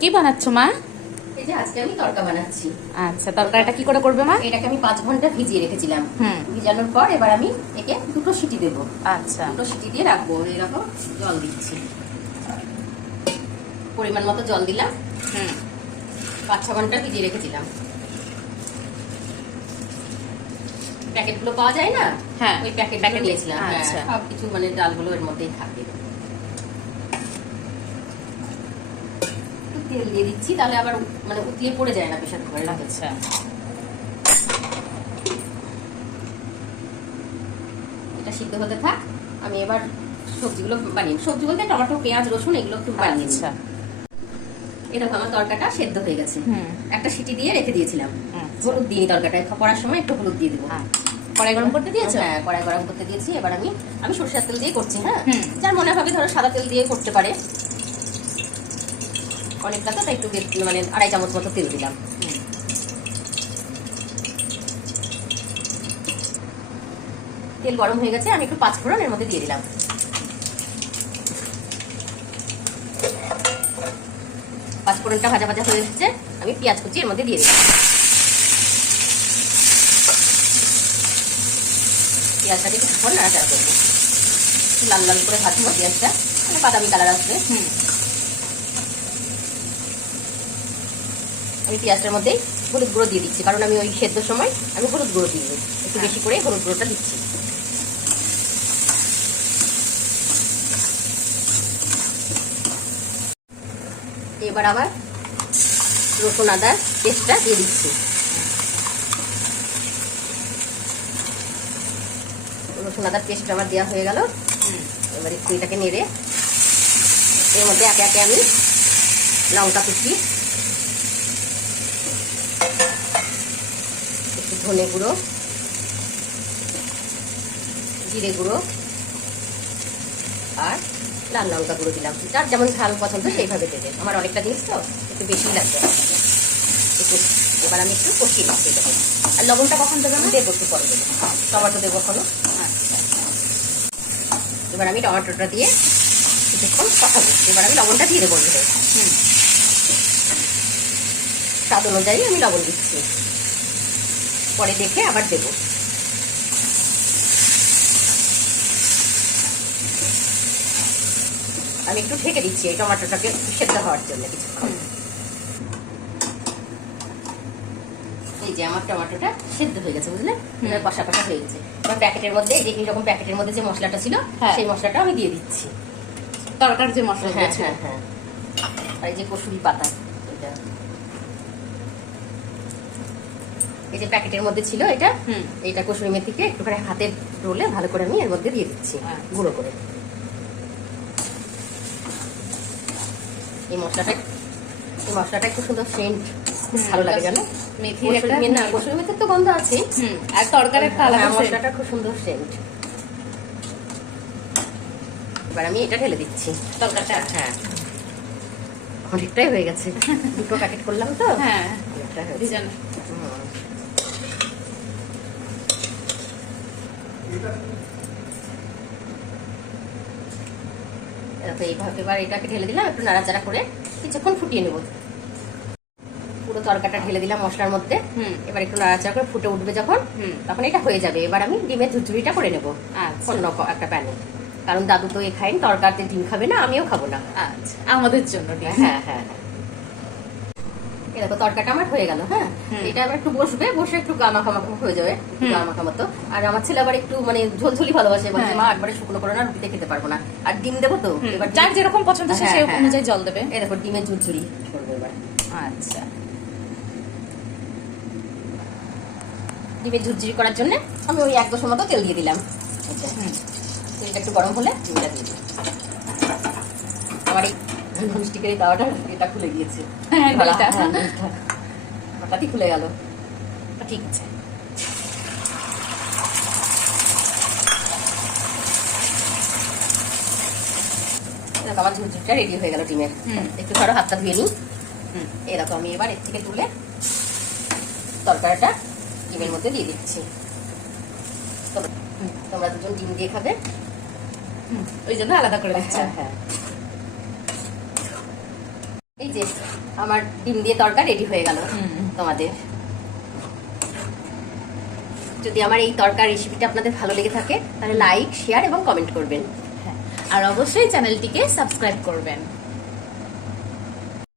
কি বানাচ্ছ মা? এই যে আজকে আমি বানাচ্ছি। আচ্ছা কি করে করবে মা? এটাকে আমি পাঁচ ঘণ্টা ভিজিয়ে রেখেছিলাম। ভিজানোর পর এবার আমি একে দুটো সিটি দেব। আচ্ছা। দুটো সিটি দিয়ে রাখব। এরকম জল দিচ্ছি। পরিমাণ মতো জল দিলাম। হুম। পাঁচ ছ ঘণ্টা ভিজিয়ে রেখেছিলাম। প্যাকেটগুলো পাওয়া যায় না? হ্যাঁ, ওই প্যাকেট প্যাকেট। নিয়েছিলাম। হ্যাঁ, আচ্ছা। সব কিছু মানে ডালগুলো এর মধ্যেই থাকে। তেল দিয়ে দিচ্ছি তাহলে আবার মানে উতলিয়ে পড়ে যায় না প্রেশার কুকারে আচ্ছা। এটা সিদ্ধ হতে থাক আমি এবার সবজিগুলো বানিয়ে সবজি বলতে টমেটো পেঁয়াজ রসুন এগুলো একটু বানিয়ে আচ্ছা। এরকম আমার তরকাটা সেদ্ধ হয়ে গেছে। হুম। একটা সিটি দিয়ে রেখে দিয়েছিলাম। আচ্ছা। হলুদ দিয়ে তরকাটায় করার সময় একটু হলুদ দিয়ে দেবো। আচ্ছা। কড়াই গরম করতে দিয়েছ? হ্যাঁ কড়াই গরম করতে দিয়েছি। এবার আমি আমি সরষের তেল দিয়ে করছি হ্যাঁ। যার মনে হবে ধরো সাদা তেল দিয়ে করতে পারে। অনেকটা তো একটু মানে আড়াই চামচ মতো তেল দিলাম। তেল গরম হয়ে গেছে, আমি একটু পাঁচ ফোড়ন এর মধ্যে দিয়ে দিলাম। পাঁচ ফোড়নটা ভাজা ভাজা হয়ে এসেছে, আমি পেঁয়াজ কুচি এর মধ্যে দিয়ে দিলাম। পেঁয়াজটাকে কিছুক্ষণ নাড়াচাড়া করব। লাল লাল করে ভাজবো পেঁয়াজটা মানে বাদামি কালার আসবে। হুম। আমি পেঁয়াজটার মধ্যেই হলুদ গুঁড়ো দিয়ে দিচ্ছি, কারণ আমি ওই সেদ্ধর সময় আমি হলুদ গুঁড়ো দিয়ে দিই। একটু বেশি করে হলুদ গুঁড়োটা দিচ্ছি। এবার আবার রসুন আদার পেস্টটা দিয়ে দিচ্ছি। রসুন আদার পেস্ট আমার দেওয়া হয়ে গেল। এবার একটু এটাকে নেড়ে এর মধ্যে একে একে আমি লঙ্কা কুচি একটু ধনে গুঁড়ো জিরে গুঁড়ো আর লাল লঙ্কা গুঁড়ো দিলাম। যার যেমন ঝাল পছন্দ সেইভাবে দেবে। আমার অনেকটা জিনিস তো একটু বেশি লাগবে। একটু এবার আমি একটু কষিয়ে দিচ্ছি এটাকে আর লবণটা কখন দেবে মা? দেবো একটু পরে দেবো। টমাটো দেবো এখনও। আচ্ছা। এবার আমি টমাটোটা দিয়ে কিছুক্ষণ কষাবো। এবার আমি লবণটা দিয়ে দেবো। হুম। স্বাদ অনুযায়ী আমি লবণ দিচ্ছি। পরে দেখে আবার দেব। আমি একটু ঢেকে দিচ্ছি এই টমাটোটাকে সেদ্ধ হওয়ার জন্য কিছুক্ষণ। এই যে আমার টমাটোটা সেদ্ধ হয়ে গেছে বুঝলে? কষা কষা হয়ে গেছে। এবার প্যাকেটের মধ্যে এই যে রকম প্যাকেটের মধ্যে যে মশলাটা ছিল হ্যাঁ। সেই মশলাটা আমি দিয়ে দিচ্ছি। তরকার যে মশলা হ্যাঁ হ্যাঁ হ্যাঁ। আর এই যে কসুরি পাতা এটা। এই যে প্যাকেটের মধ্যে ছিল এটা এইটা কসুরি মেথিকে একটুখানি হাতে রোলে ভালো করে আমি এর মধ্যে দিয়ে দিচ্ছি আচ্ছা। গুঁড়ো করে। এই মশলাটা এই মশলাটা খুব সুন্দর সেন্ট ভালো লাগে জানো? মেথির একটা না কসুরি মেথির তো গন্ধ আছে আর তরকার একটা আলাদা হ্যাঁ, মশলাটা খুব সুন্দর সেন্ট। এবার আমি এটা ঢেলে দিচ্ছি। তরকারটা? হ্যাঁ। অনেকটাই হয়ে গেছে। দুটো প্যাকেট করলাম তো। হ্যাঁ অনেকটা হয়েছে ভিজানো হুম। তো এইভাবে এবার এটাকে ঢেলে দিলাম একটু নাড়াচাড়া করে কিছুক্ষণ ফুটিয়ে নেব। পুরো তরকাটা ঢেলে দিলাম মশলার মধ্যে। হুম। এবার একটু নাড়াচাড়া করে ফুটে উঠবে যখন তখন এটা হয়ে যাবে। এবার আমি ডিমের ঝুরঝুরিটা করে নেব। আচ্ছা। অন্য একটা প্যানে। কারণ দাদু তো এ খাইন তরকারিতে ডিম খাবে না আমিও খাব না। আচ্ছা। আমাদের জন্য হ্যাঁ হ্যাঁ হ্যাঁ। দেখো তরকাটা আমার হয়ে গেল হ্যাঁ? এটা আবার একটু বসবে বসে একটু গামাখা মাখা হয়ে যাবে হুম। গামাখা মতো আর আমার ছেলে আবার একটু মানে ঝোলঝুলি ভালোবাসে বলছে হ্যাঁ। মা একবারে শুকনো করে না রুটিতে খেতে পারব না। আর ডিম দেবো তো এবার যার যেরকম পছন্দ সে হ্যাঁ, সেই হ্যাঁ। অনুযায়ী জল দেবে। দেখো ডিমের ঝুরঝুরি করব এবার। আচ্ছা। ডিমের ঝুরঝুরি করার জন্য আমি ওই এক দশ মতো তেল দিয়ে দিলাম। তেলটা একটু গরম হলে ডিমটা দিয়ে দিই আমার এই ননস্টিকের এই তাওয়াটা এটা খুলে গিয়েছে। হ্যাঁ, এটা। হ্যাঁ। হঠাৎই খুলে গেল? ঠিক আছে। আমার ঝুরঝুরটা রেডি হয়ে গেল ডিমের। হুম। একটু ধরো হাতটা ধুয়ে নিই। হুম এরকম আমি এবার এর থেকে তুলে তরকারিটা ডিমের মধ্যে দিয়ে দিচ্ছি। তোমরা- তোমরা দুজন ডিম দিয়ে খাবে। ওই জন্য আলাদা করে দিচ্ছি। হ্যাঁ হ্যাঁ। এই যে আমার ডিম দিয়ে তরকা রেডি হয়ে গেল। তোমাদের। যদি আমার এই তরকার রেসিপিটা আপনাদের ভালো লেগে থাকে তাহলে লাইক শেয়ার এবং কমেন্ট করবেন। হ্যাঁ আর অবশ্যই চ্যানেলটিকে সাবস্ক্রাইব করবেন।